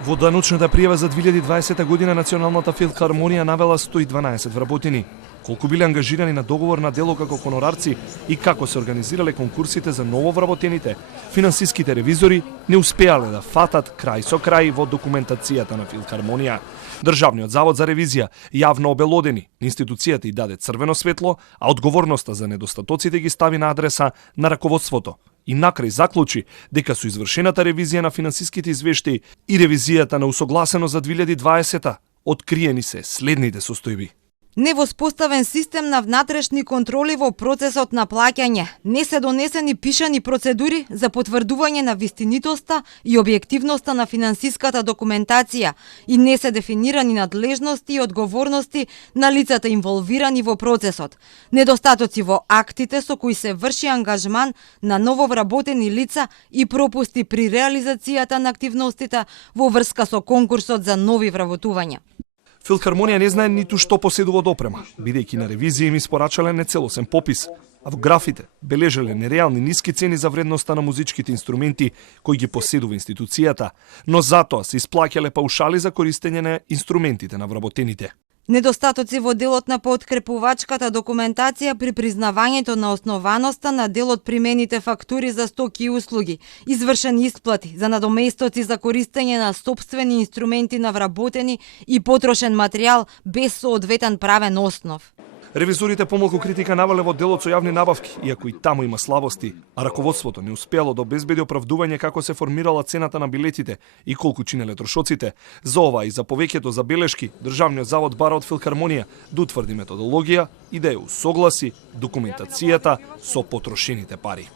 Во даночната пријава за 2020 година Националната филхармонија навела 112 вработени. Колку биле ангажирани на договорна дело како хонорарци и како се организирале конкурсите за ново вработените, финансиските ревизори не успеале да фатат крај со крај во документацијата на филхармонија. Државниот завод за ревизија јавно обелодени, институцијата и даде црвено светло, а одговорноста за недостатоците ги стави на адреса на раководството. И накрај заклучи дека со извршената ревизија на финансиските извештаи и ревизијата на усогласено за 2020 откриени се следните состојби. Невоспоставен систем на внатрешни контроли во процесот на плаќање, не се донесени пишани процедури за потврдување на вистинитоста и објективноста на финансиската документација и не се дефинирани надлежности и одговорности на лицата инволвирани во процесот, недостатоци во актите со кои се врши ангажман на нововработени лица и пропусти при реализацијата на активностите во врска со конкурсот за нови вработувања. Филхармонија не знае ниту што поседува од опрема, бидејќи на ревизија им испорачале нецелосен попис, а во графите бележеле нереални ниски цени за вредноста на музичките инструменти кои ги поседува институцијата, но затоа се исплаќале паушали за користење на инструментите на вработените. Недостатоци во делот на подкрепувачката документација при признавањето на основаноста на делот примените фактури за стоки и услуги, извршени исплати за надоместоци за користење на сопствени инструменти на вработени и потрошен материјал без соодветен правен основ. Ревизорите помалку критика навале во делот со јавни набавки, иако и таму има слабости, а раководството не успеало да обезбеди оправдување како се формирала цената на билетите и колку чинеле трошоците. За ова и за повеќето забелешки, Државниот завод бара од Филхармонија да утврди методологија и да ја усогласи документацијата со потрошените пари.